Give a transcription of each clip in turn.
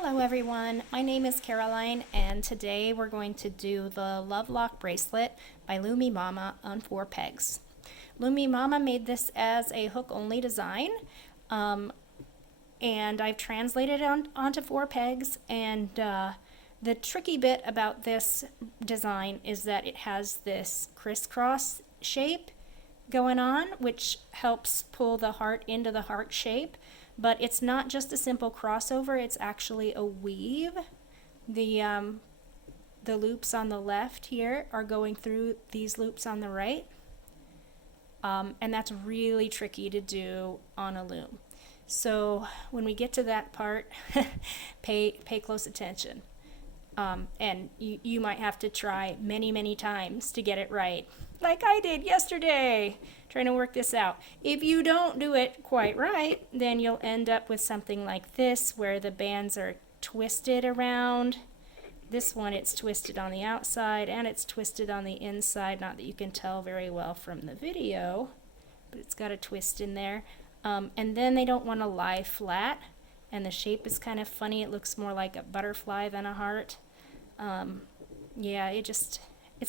Hello everyone, my name is Caroline and today we're going to do the Love Lock Bracelet by Loomiemama on 4 pegs. Loomiemama made this as a hook only design and I've translated it onto 4 pegs, and the tricky bit about this design is that it has this crisscross shape going on, which helps pull the heart into the heart shape. But it's not just a simple crossover, it's actually a weave. The loops on the left here are going through these loops on the right. And that's really tricky to do on a loom. So when we get to that part, pay close attention. And you might have to try many times to get it right, like I did yesterday, trying to work this out. If you don't do it quite right, then you'll end up with something like this, where the bands are twisted around. This one, it's twisted on the outside and it's twisted on the inside. Not that you can tell very well from the video, but it's got a twist in there. And then they don't want to lie flat, and the shape is kind of funny. It looks more like a butterfly than a heart. Yeah, it's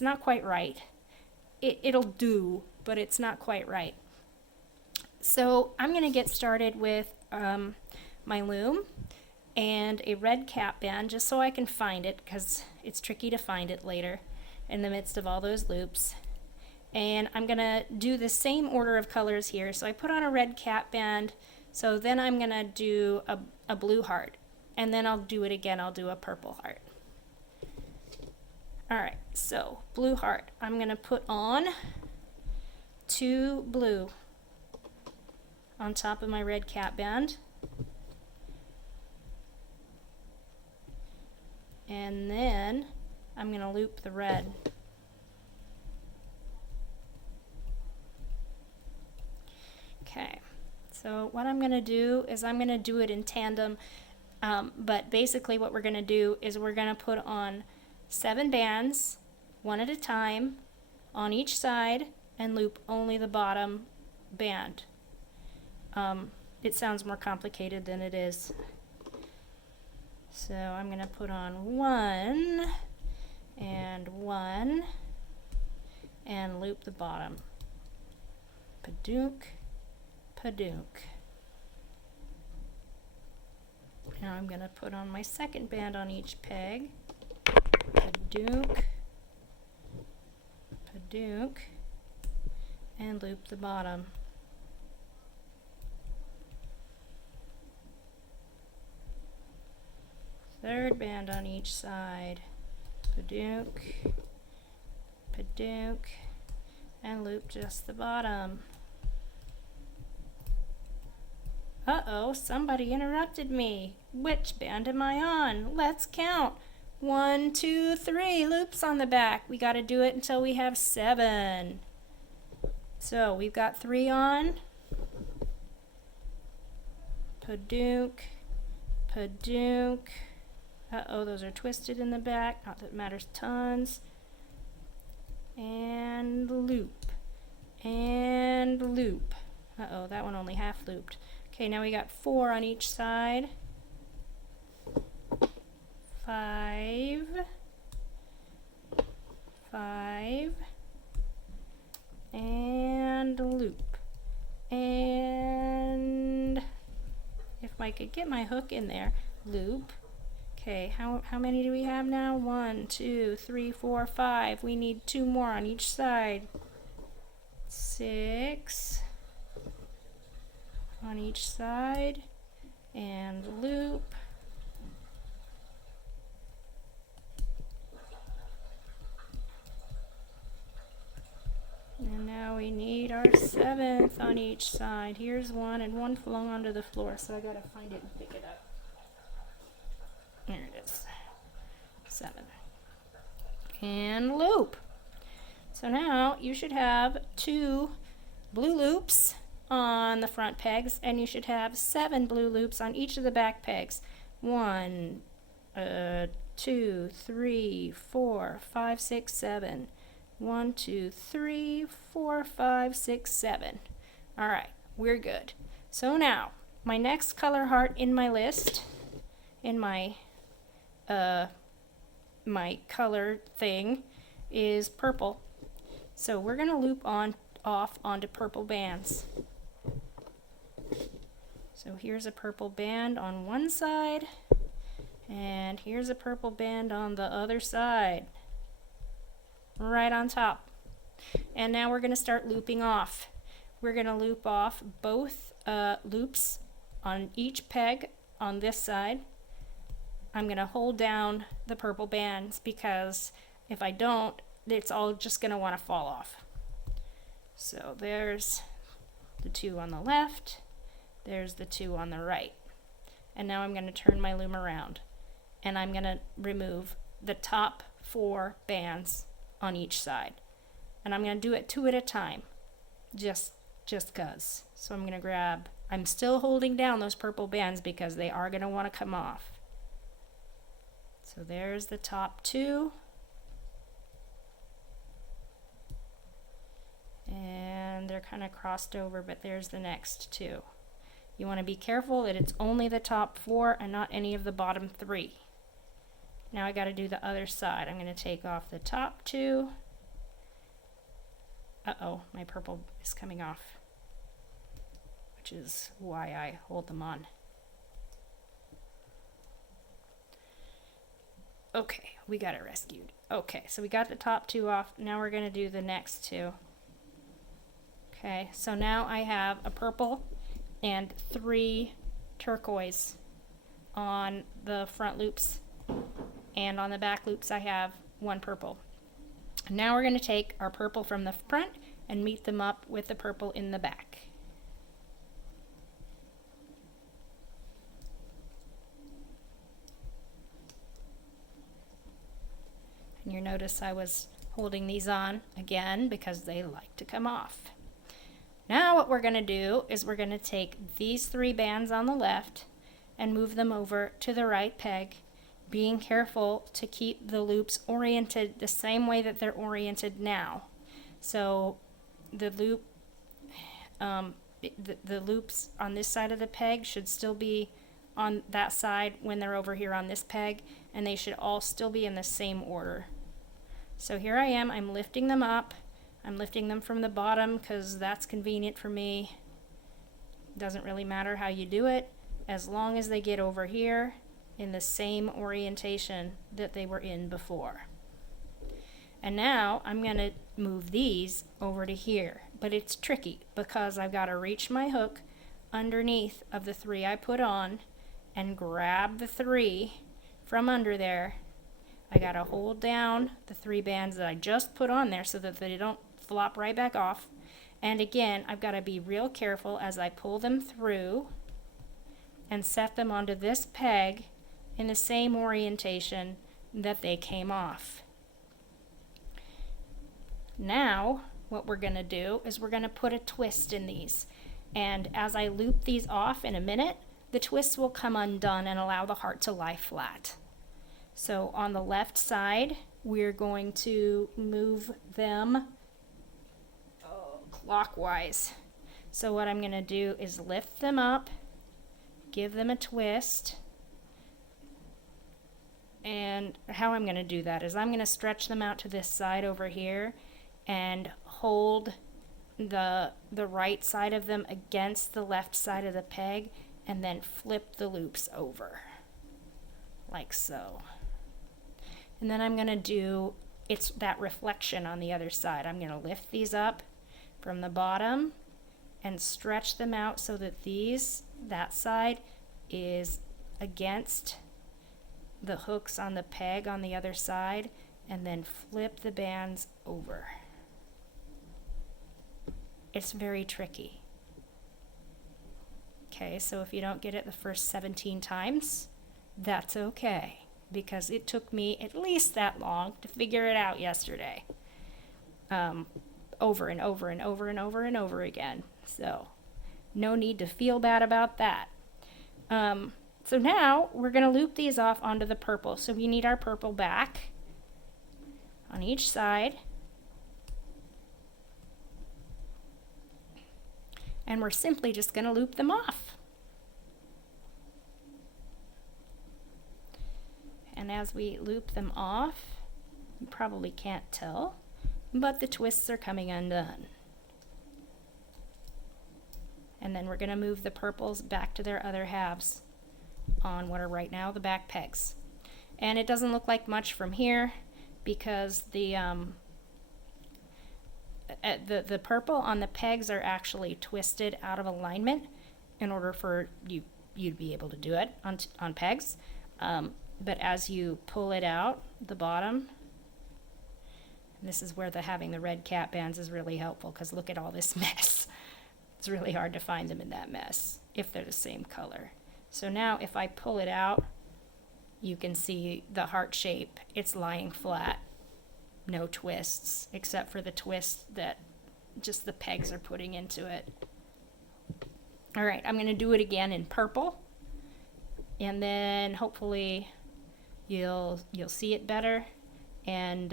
not quite right. It'll do, but it's not quite right. So I'm going to get started with my loom and a red cap band, just so I can find it, because it's tricky to find it later in the midst of all those loops. And I'm going to do the same order of colors here. So I put on a red cap band, so then I'm going to do a blue heart, and then I'll do it again. I'll do a purple heart. Alright, so blue heart. I'm going to put on 2 blue on top of my red cap band. And then I'm going to loop the red. Okay, so what I'm going to do is I'm going to do it in tandem, but basically what we're going to do is we're going to put on 7 bands, one at a time, on each side, and loop only the bottom band. It sounds more complicated than it is. So I'm going to put on 1 and 1 and loop the bottom. Padunk, padunk. Now I'm going to put on my second band on each peg. Padunk, padunk, and loop the bottom. Third band on each side. Padunk, padunk, and loop just the bottom. Uh-oh, somebody interrupted me. Which band am I on? Let's count. 1, 2, 3 loops on the back. We got to do it until we have 7. So we've got 3 on. Padunk, padunk. Uh-oh, those are twisted in the back. Not that it matters tons. And loop. And loop. Uh-oh, that one only half looped. Okay, now we got 4 on each side. 5, 5, and loop. And if I could get my hook in there, loop. Okay, how many do we have now? 1, 2, 3, 4, 5. We need 2 more on each side. 6 on each side, and loop. And now we need our 7th on each side. Here's 1, and 1 flung onto the floor, so I gotta find it and pick it up. There it is. 7. And loop. So now you should have 2 blue loops on the front pegs, and you should have 7 blue loops on each of the back pegs. 1, 2, 3, 4, 5, 6, 7. 1, 2, 3, 4, 5, 6, 7. Alright, we're good. So now, my next color heart in my list in my my color thing is purple. So we're going to loop off onto purple bands. So here's a purple band on one side, and here's a purple band on the other side, right on top. And now we're going to start looping off. We're going to loop off both loops on each peg on this side. I'm going to hold down the purple bands because if I don't, it's all just going to want to fall off. So there's the two on the left, there's the two on the right. And now I'm going to turn my loom around and I'm going to remove the top 4 bands on each side. And I'm going to do it 2 at a time, just cause. So I'm going to grab, I'm still holding down those purple bands because they are going to want to come off. So there's the top 2. And they're kind of crossed over, but there's the next 2. You want to be careful that it's only the top 4 and not any of the bottom 3. Now I got to do the other side. I'm going to take off the top 2. Uh-oh, my purple is coming off, which is why I hold them on. Okay, we got it rescued. Okay, so we got the top 2 off. Now we're going to do the next 2. Okay, so now I have a purple and 3 turquoise on the front loops, and on the back loops I have 1 purple. Now we're going to take our purple from the front and meet them up with the purple in the back. And you notice I was holding these on again because they like to come off. Now what we're going to do is we're going to take these 3 bands on the left and move them over to the right peg, being careful to keep the loops oriented the same way that they're oriented now. So the loop, the loops on this side of the peg should still be on that side when they're over here on this peg, and they should all still be in the same order. So here I am, I'm lifting them up. I'm lifting them from the bottom because that's convenient for me. Doesn't really matter how you do it, as long as they get over here in the same orientation that they were in before. And now I'm going to move these over to here, but it's tricky because I've got to reach my hook underneath of the 3 I put on and grab the 3 from under there. I got to hold down the 3 bands that I just put on there so that they don't flop right back off. And again, I've got to be real careful as I pull them through and set them onto this peg in the same orientation that they came off. Now what we're going to do is we're going to put a twist in these, and as I loop these off in a minute, the twists will come undone and allow the heart to lie flat. So on the left side we're going to move them clockwise. So what I'm going to do is lift them up, give them a twist, and how I'm going to do that is I'm going to stretch them out to this side over here and hold the right side of them against the left side of the peg and then flip the loops over like so. And then I'm going to do that reflection on the other side. I'm going to lift these up from the bottom and stretch them out so that that side is against the hooks on the peg on the other side, and then flip the bands over. It's very tricky. Okay, so if you don't get it the first 17 times, that's okay, because it took me at least that long to figure it out yesterday. Over and over and over and over and over again. So no need to feel bad about that. So now we're going to loop these off onto the purple. So we need our purple back on each side. And we're simply just going to loop them off. And as we loop them off, you probably can't tell, but the twists are coming undone. And then we're going to move the purples back to their other halves on what are right now the back pegs. And it doesn't look like much from here because the purple on the pegs are actually twisted out of alignment in order for you to be able to do it on pegs. But as you pull it out, the bottom, and this is where having the red cap bands is really helpful, because look at all this mess. It's really hard to find them in that mess if they're the same color. So now if I pull it out, you can see the heart shape. It's lying flat, no twists, except for the twist that just the pegs are putting into it. All right, I'm going to do it again in purple, and then hopefully you'll see it better. And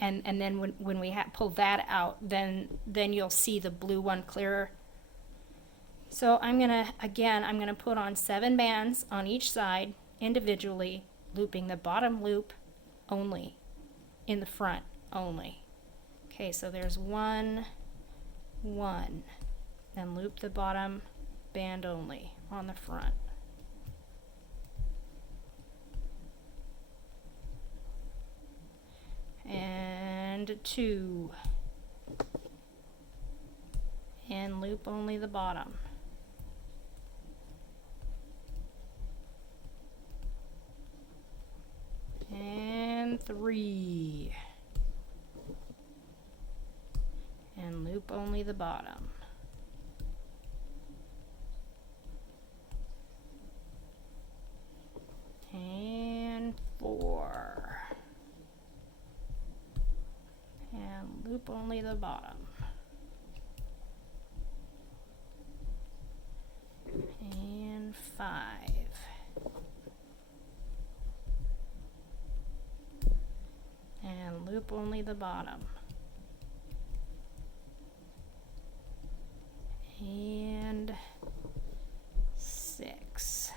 and then when we pull that out, then you'll see the blue one clearer. So I'm gonna put on 7 bands on each side individually, looping the bottom loop only, in the front only. Okay, so there's 1, 1, and loop the bottom band only on the front. And 2, and loop only the bottom. And 3, and loop only the bottom. And 4, and loop only the bottom. And 5, and loop only the bottom. And 6,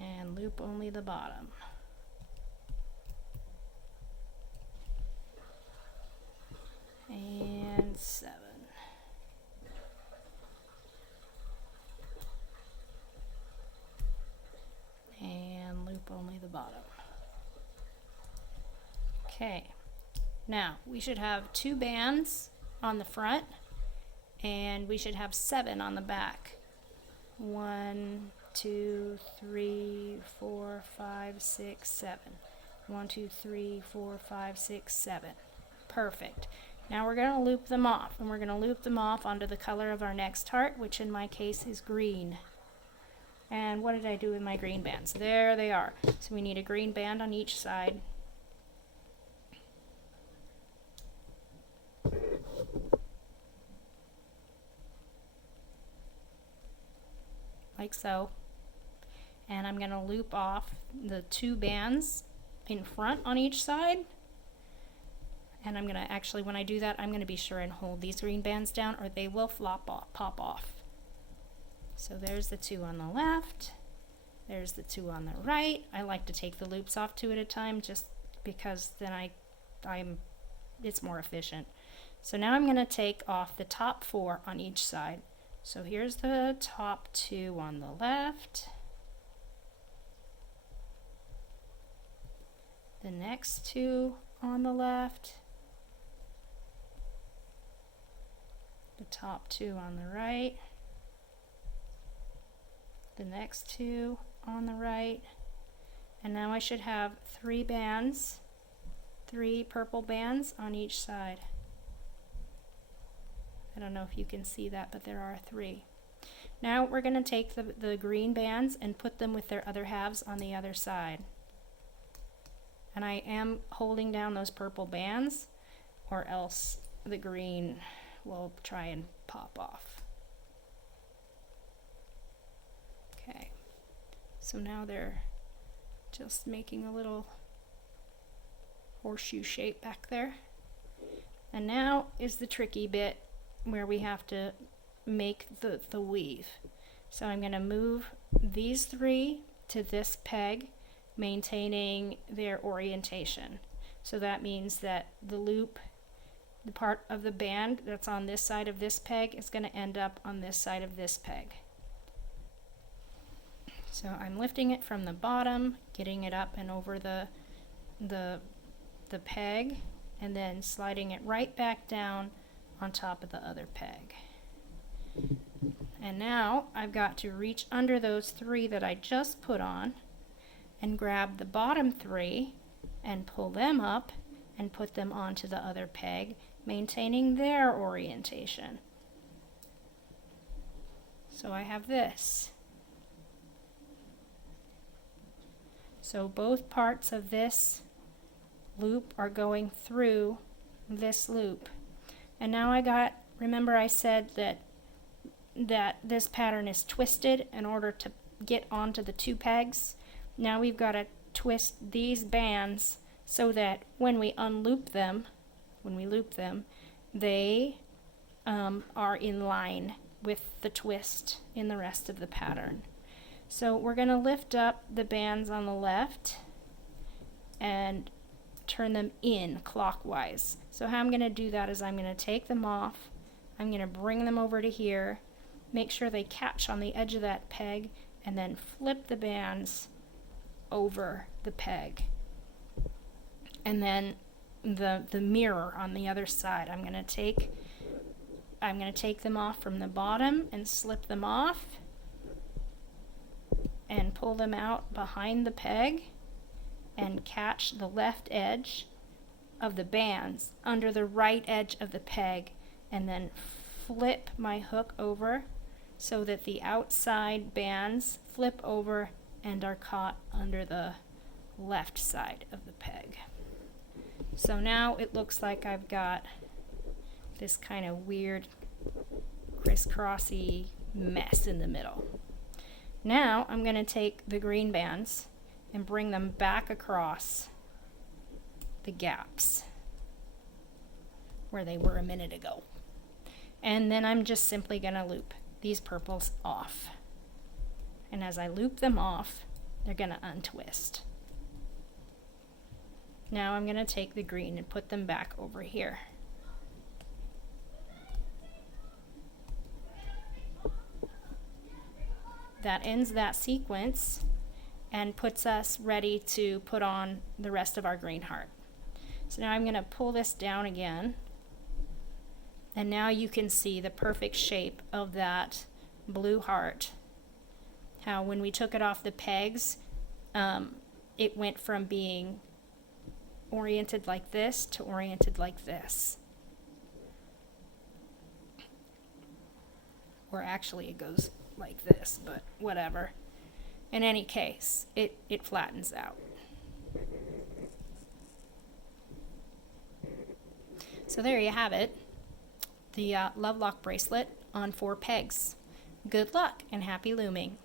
and loop only the bottom. And 7, and loop only the bottom. Okay, now we should have 2 bands on the front, and we should have 7 on the back. 1, 2, 3, 4, 5, 6, 7. 1, 2, 3, 4, 5, 6, 7. Perfect. Now we're going to loop them off, and we're going to loop them off onto the color of our next heart, which in my case is green. And what did I do with my green bands? There they are. So we need a green band on each side. Like so. And I'm going to loop off the 2 bands in front on each side. And I'm going to actually, when I do that, I'm going to be sure and hold these green bands down, or they will pop off. So there's the 2 on the left. There's the 2 on the right. I like to take the loops off 2 at a time, just because then it's more efficient. So now I'm going to take off the top 4 on each side. So here's the top 2 on the left. The next 2 on the left. The top 2 on the right. The next 2 on the right. And now I should have 3 bands, 3 purple bands on each side. I don't know if you can see that, but there are 3. Now we're going to take the green bands and put them with their other halves on the other side. And I am holding down those purple bands, or else the green will try and pop off. Okay, so now they're just making a little horseshoe shape back there. And now is the tricky bit. where we have to make the weave. So I'm going to move these 3 to this peg, maintaining their orientation. So that means that the loop, the part of the band that's on this side of this peg, is going to end up on this side of this peg. So I'm lifting it from the bottom, getting it up and over the peg, and then sliding it right back down on top of the other peg. And now I've got to reach under those 3 that I just put on and grab the bottom 3 and pull them up and put them onto the other peg, maintaining their orientation. So I have this. So both parts of this loop are going through this loop. And now remember I said that this pattern is twisted in order to get onto the 2 pegs. Now we've got to twist these bands so that when we loop them, they are in line with the twist in the rest of the pattern. So we're going to lift up the bands on the left and turn them in clockwise. So how I'm going to do that is I'm going to take them off, I'm going to bring them over to here, make sure they catch on the edge of that peg, and then flip the bands over the peg. And then the mirror on the other side, I'm going to take them off from the bottom and slip them off and pull them out behind the peg and catch the left edge of the bands under the right edge of the peg, and then flip my hook over so that the outside bands flip over and are caught under the left side of the peg. So now it looks like I've got this kind of weird crisscrossy mess in the middle. Now I'm going to take the green bands and bring them back across the gaps where they were a minute ago. And then I'm just simply going to loop these purples off. And as I loop them off, they're going to untwist. Now I'm going to take the green and put them back over here. That ends that sequence and puts us ready to put on the rest of our green heart. So now I'm going to pull this down again, and now you can see the perfect shape of that blue heart. How when we took it off the pegs, it went from being oriented like this to oriented like this. Or actually it goes like this, but whatever. In any case, it flattens out. So there you have it, the Love Lock bracelet on 4 pegs. Good luck and happy looming.